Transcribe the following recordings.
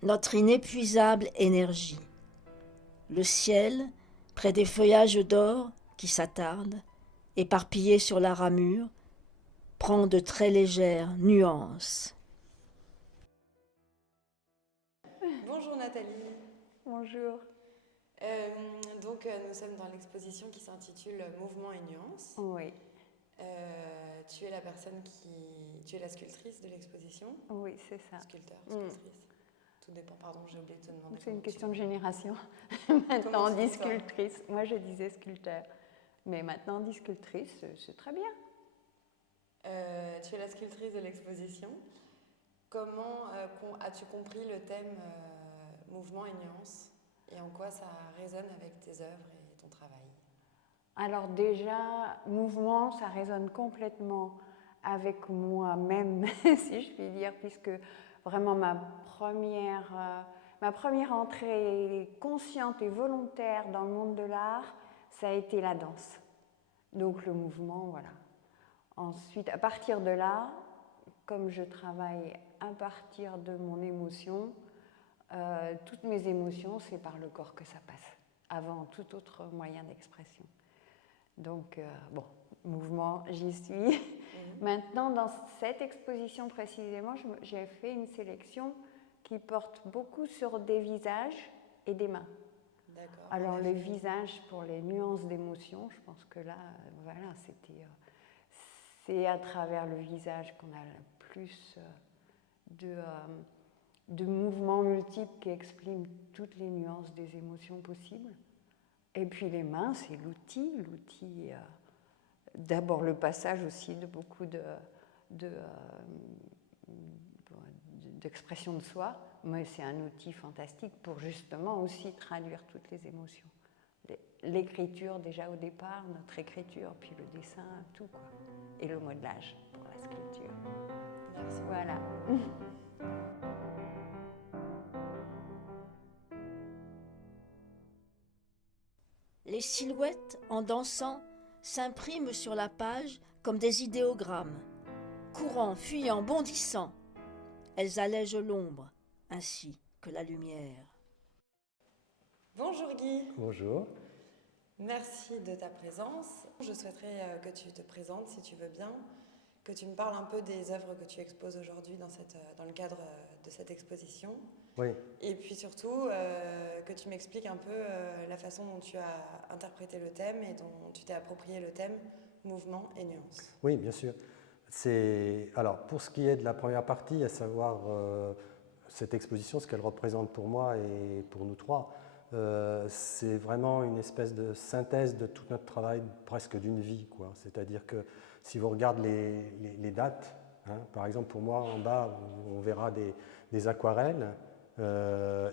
Notre inépuisable énergie. Le ciel, près des feuillages d'or qui s'attardent, éparpillés sur la ramure, prend de très légères nuances. Bonjour Nathalie. Bonjour. Nous sommes dans l'exposition qui s'intitule Mouvement et nuances. Oui. Tu es la personne tu es la sculptrice de l'exposition? Oui, c'est ça. Sculpteur, sculptrice. Tout dépend, pardon, j'ai oublié de te demander. C'est une question de génération. Maintenant, on dit sculptrice. Moi, je disais sculpteur. Mais maintenant, on dit sculptrice, c'est très bien. Tu es la sculptrice de l'exposition. Comment as-tu compris le thème mouvement et nuances et en quoi ça résonne avec tes œuvres et ton travail? Alors déjà, mouvement, ça résonne complètement avec moi-même, si je puis dire, puisque vraiment ma première entrée consciente et volontaire dans le monde de l'art, ça a été la danse. Donc le mouvement, voilà. Ensuite, à partir de là, comme je travaille à partir de mon émotion, toutes mes émotions, c'est par le corps que ça passe, avant tout autre moyen d'expression. Donc, mouvement, j'y suis. Maintenant, dans cette exposition précisément, j'ai fait une sélection qui porte beaucoup sur des visages et des mains. D'accord. Alors, les visages pour les nuances d'émotion, je pense que là, voilà, c'est à travers le visage qu'on a le plus de mouvements multiples qui expriment toutes les nuances des émotions possibles. Et puis les mains, c'est l'outil, d'abord le passage aussi de beaucoup d'expression de soi, mais c'est un outil fantastique pour justement aussi traduire toutes les émotions. L'écriture déjà au départ, notre écriture, puis le dessin, tout quoi. Et le modelage pour la sculpture. Merci. Voilà. Les silhouettes, en dansant, s'impriment sur la page comme des idéogrammes. Courant, fuyant, bondissant, elles allègent l'ombre, ainsi que la lumière. Bonjour Guy. Bonjour. Merci de ta présence. Je souhaiterais que tu te présentes, si tu veux bien, que tu me parles un peu des œuvres que tu exposes aujourd'hui dans le cadre de cette exposition. Oui. Et puis surtout, que tu m'expliques un peu la façon dont tu as interprété le thème et dont tu t'es approprié le thème mouvement et nuances. Oui, bien sûr. Alors, pour ce qui est de la première partie, à savoir cette exposition, ce qu'elle représente pour moi et pour nous trois, c'est vraiment une espèce de synthèse de tout notre travail, presque d'une vie, quoi. C'est-à-dire que si vous regardez les dates, hein, par exemple pour moi en bas, on verra des aquarelles,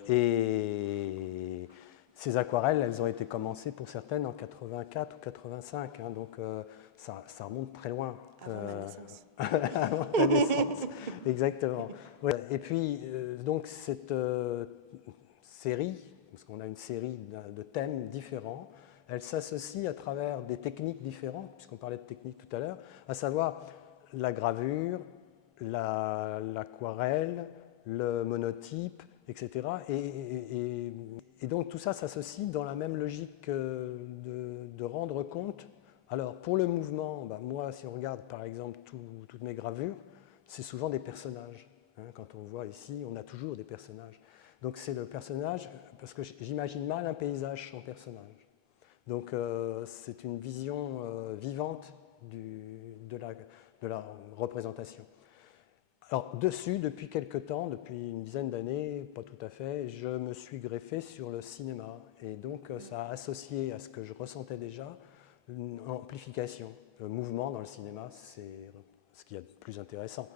et ces aquarelles, elles ont été commencées pour certaines en 84 ou 85, hein, donc ça remonte très loin. Avant ma naissance. Avant ta naissance, exactement. Ouais. Et puis, donc cette série, parce qu'on a une série de thèmes différents, elle s'associe à travers des techniques différentes, puisqu'on parlait de techniques tout à l'heure, à savoir la gravure, l'aquarelle, le monotype, etc. Et donc tout ça s'associe dans la même logique de rendre compte. Alors pour le mouvement, moi si on regarde par exemple toutes mes gravures, c'est souvent des personnages. Hein, quand on voit ici, on a toujours des personnages. Donc c'est le personnage, parce que j'imagine mal un paysage sans personnage. Donc c'est une vision vivante de la représentation. Alors dessus, depuis quelque temps, depuis une dizaine d'années, pas tout à fait, je me suis greffé sur le cinéma. Et donc ça a associé à ce que je ressentais déjà une amplification. Le mouvement dans le cinéma, c'est ce qu'il y a de plus intéressant.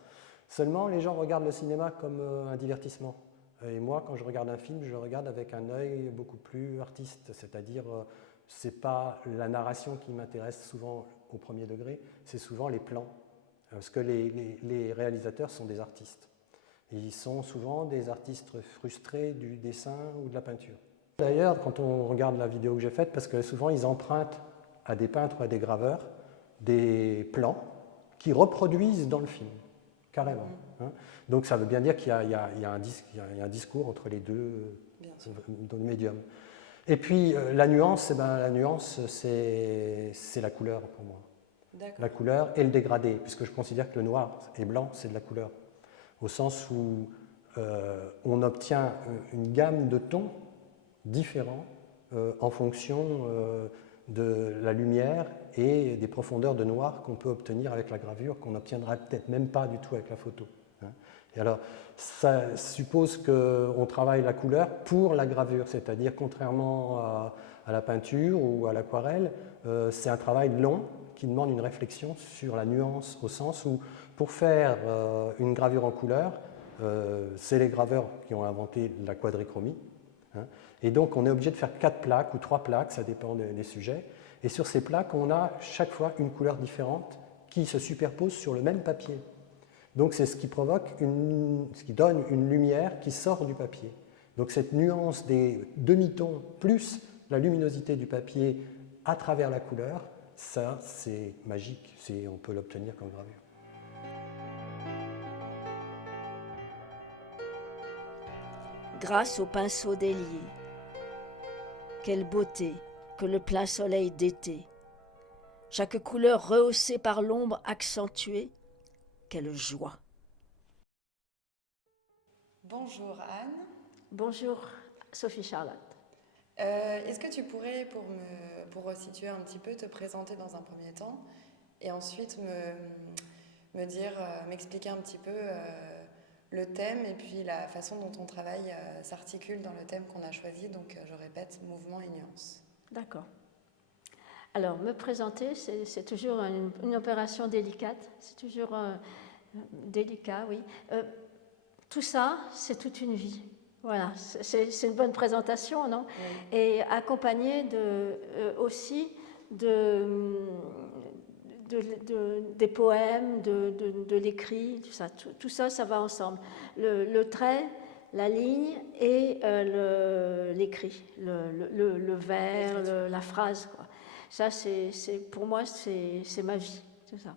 Seulement, les gens regardent le cinéma comme un divertissement. Et moi, quand je regarde un film, je le regarde avec un œil beaucoup plus artiste, c'est-à-dire c'est pas la narration qui m'intéresse souvent au premier degré, c'est souvent les plans, parce que les réalisateurs sont des artistes. Ils sont souvent des artistes frustrés du dessin ou de la peinture. D'ailleurs, quand on regarde la vidéo que j'ai faite, parce que souvent ils empruntent à des peintres ou à des graveurs des plans qui reproduisent dans le film, carrément. Hein. Donc ça veut bien dire qu'il y a un discours entre les deux dans le médium. Et puis la nuance, la nuance c'est la couleur pour moi. La couleur et le dégradé, puisque je considère que le noir et blanc, c'est de la couleur. Au sens où on obtient une gamme de tons différents en fonction de la lumière et des profondeurs de noir qu'on peut obtenir avec la gravure, qu'on n'obtiendra peut-être même pas du tout avec la photo. Hein. Et alors, ça suppose qu'on travaille la couleur pour la gravure, c'est-à-dire contrairement à la peinture ou à l'aquarelle, c'est un travail long qui demande une réflexion sur la nuance, au sens où pour faire une gravure en couleur, c'est les graveurs qui ont inventé la quadrichromie. Hein, et donc on est obligé de faire 4 plaques ou 3 plaques, ça dépend des sujets. Et sur ces plaques, on a chaque fois une couleur différente qui se superpose sur le même papier. Donc c'est ce qui provoque, ce qui donne une lumière qui sort du papier. Donc cette nuance des demi-tons plus la luminosité du papier à travers la couleur, ça c'est magique, on peut l'obtenir comme gravure. Grâce au pinceau délié, quelle beauté que le plein soleil d'été, chaque couleur rehaussée par l'ombre accentuée, quelle joie. Bonjour Anne. Bonjour Sophie Charlotte. Est-ce que tu pourrais, pour resituer un petit peu, te présenter dans un premier temps et ensuite m'expliquer un petit peu le thème et puis la façon dont ton travail s'articule dans le thème qu'on a choisi, donc je répète, mouvement et nuance. D'accord. Alors, me présenter, c'est toujours une opération délicate, c'est toujours délicat, oui. Tout ça, c'est toute une vie. Voilà, c'est une bonne présentation, non? Oui. Et accompagné aussi des poèmes, de l'écrit, tout ça, ça va ensemble. Le trait, la ligne et l'écrit, le vers, la phrase, quoi. Ça, pour moi, c'est ma vie, tout ça.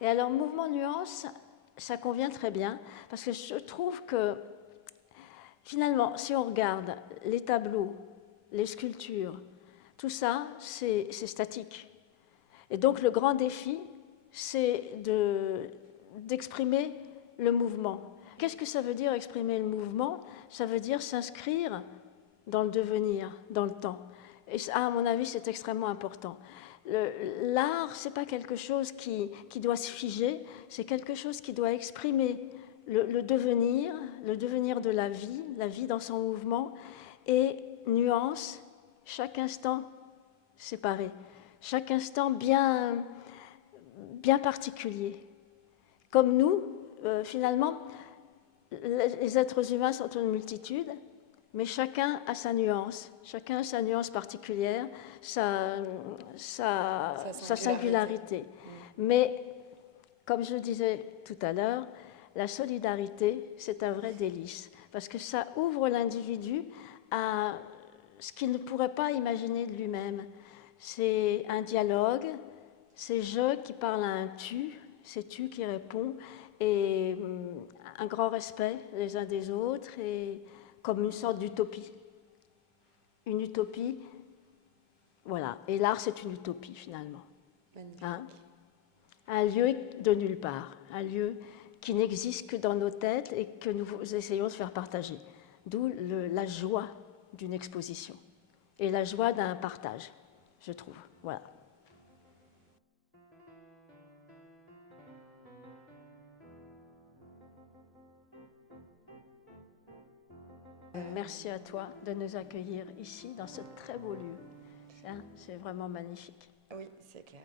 Et alors, mouvement nuance, ça convient très bien, parce que je trouve que, finalement, si on regarde les tableaux, les sculptures, tout ça, c'est statique. Et donc, le grand défi, c'est d'exprimer le mouvement. Qu'est-ce que ça veut dire, exprimer le mouvement? Ça veut dire s'inscrire dans le devenir, dans le temps. Et à mon avis, c'est extrêmement important. L'art, ce n'est pas quelque chose qui doit se figer, c'est quelque chose qui doit exprimer le devenir de la vie dans son mouvement, et nuance, chaque instant séparé, chaque instant bien particulier. Comme nous, finalement, les êtres humains sont une multitude, mais chacun a sa nuance particulière, sa singularité. Mais, comme je disais tout à l'heure, la solidarité, c'est un vrai délice, parce que ça ouvre l'individu à ce qu'il ne pourrait pas imaginer de lui-même. C'est un dialogue, c'est je qui parle à un tu, c'est tu qui répond, et un grand respect les uns des autres, et comme une sorte d'utopie. Une utopie, voilà. Et l'art, c'est une utopie, finalement. Hein? Un lieu de nulle part, un lieu qui n'existe que dans nos têtes et que nous essayons de faire partager. D'où la joie d'une exposition et la joie d'un partage, je trouve. Voilà. Merci à toi de nous accueillir ici, dans ce très beau lieu. Hein, c'est vraiment magnifique. Oui, c'est clair.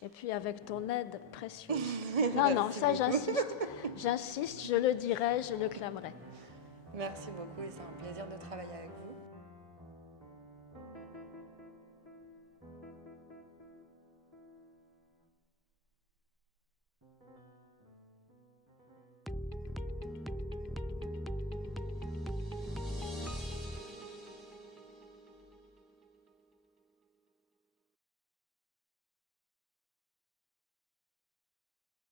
Et puis avec ton aide précieuse. Non, ça j'insiste. J'insiste, je le dirai, je le clamerai. Merci beaucoup et c'est un plaisir de travailler avec vous.